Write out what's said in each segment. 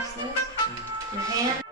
past this. Your hand.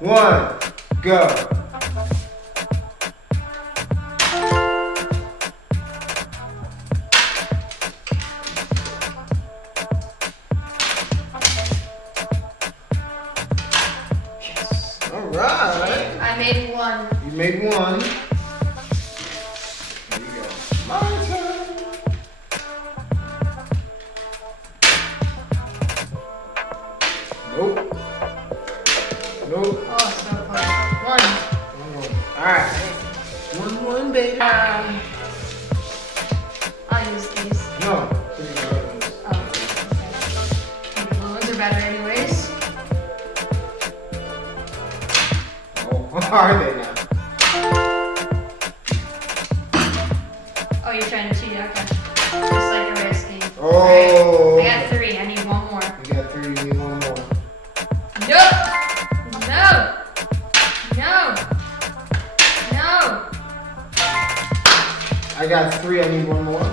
One, go. Yes. All right. I made one. You made one. There you go. My turn. Nope. Nope. Oh, so close. One. Alright. 1-1, baby. I'll use these. No. Oh, okay. The blue ones are better anyways. Oh, are they now? Oh, you're trying to cheat, okay. Just like a race game. Oh. Right. I got 3, I need one more. You got 3, you need one more. Nope! No! No! No! I got 3, I need one more.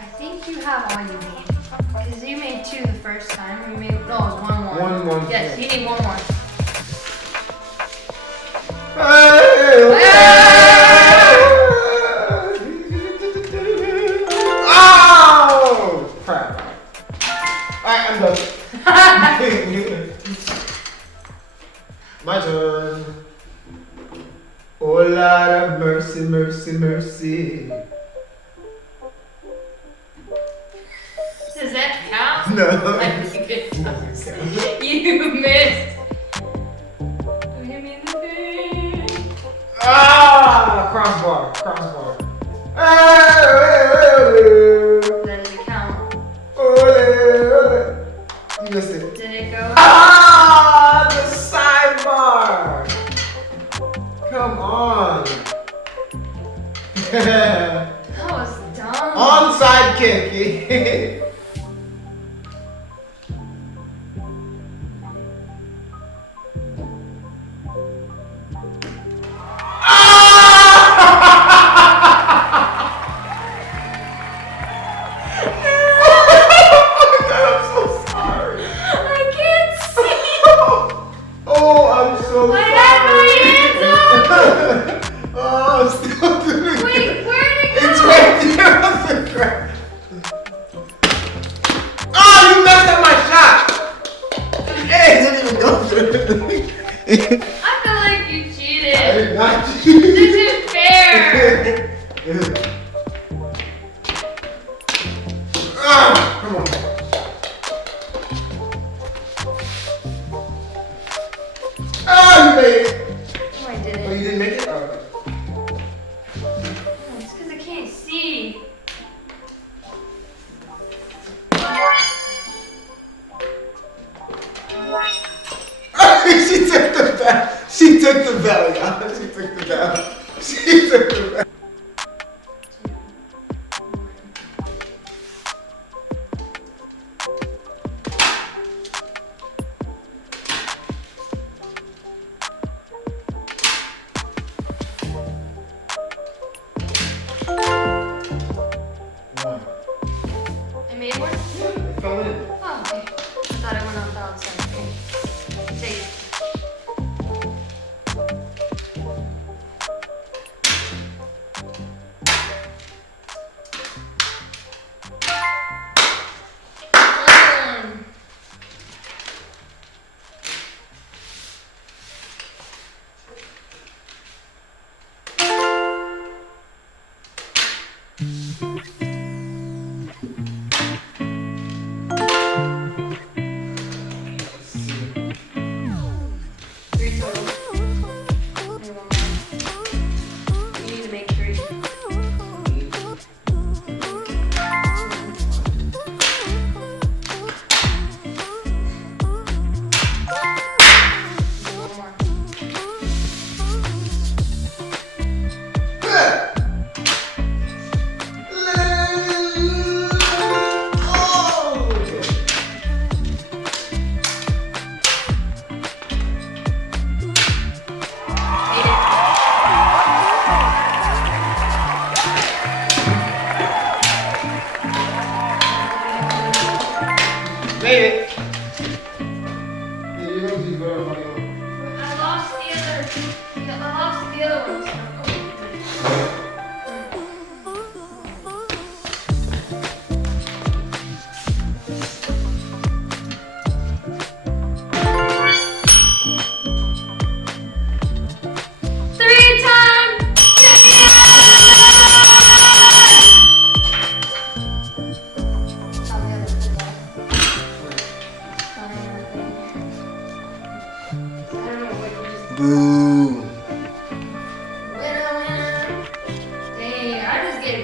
I think you have all you need. Because you made 2 the first time. Or you made, no, it was 1 more. One more. Yes, you need 1 more. Oh! Crap. Alright, I'm done. My turn. Oh, Lord of mercy, mercy, mercy. Does that count? No. I think it does. You missed. Don't hit me in the face. Ah! Crossbar, crossbar. That doesn't count. You missed it. Did it go? Ah! The sidebar! Come on. That was dumb. Onside kick. I'm so sorry. I can't see. Oh, I'm so I sorry. have my hands up. Oh, I'm still doing Wait, it. where did it go? It's right there on the ground. Oh, you messed up my shot. Hey, it didn't even go through. I feel like you cheated. I did not cheat. This isn't fair. Ah, come on. Ah, you made it. No, I Oh, didn't. you didn't make it? Oh, okay. Oh, it's because I can't see. She took the bell. She took the bell, y'all. She took the bell. She took the bell. One. I made one? Yeah, it fell in. Oh, okay. I thought it went off the outside. Okay. Take it.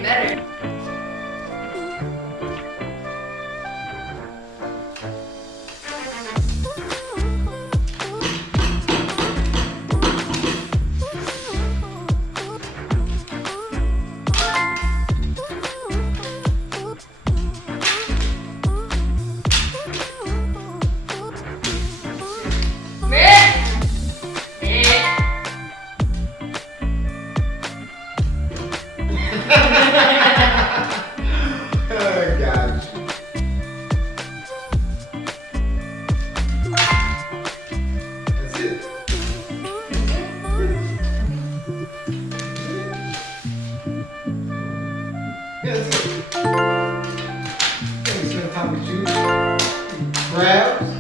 getting better. Oh gosh. That's it. Yeah, that's it. Spend time with you. Crabs.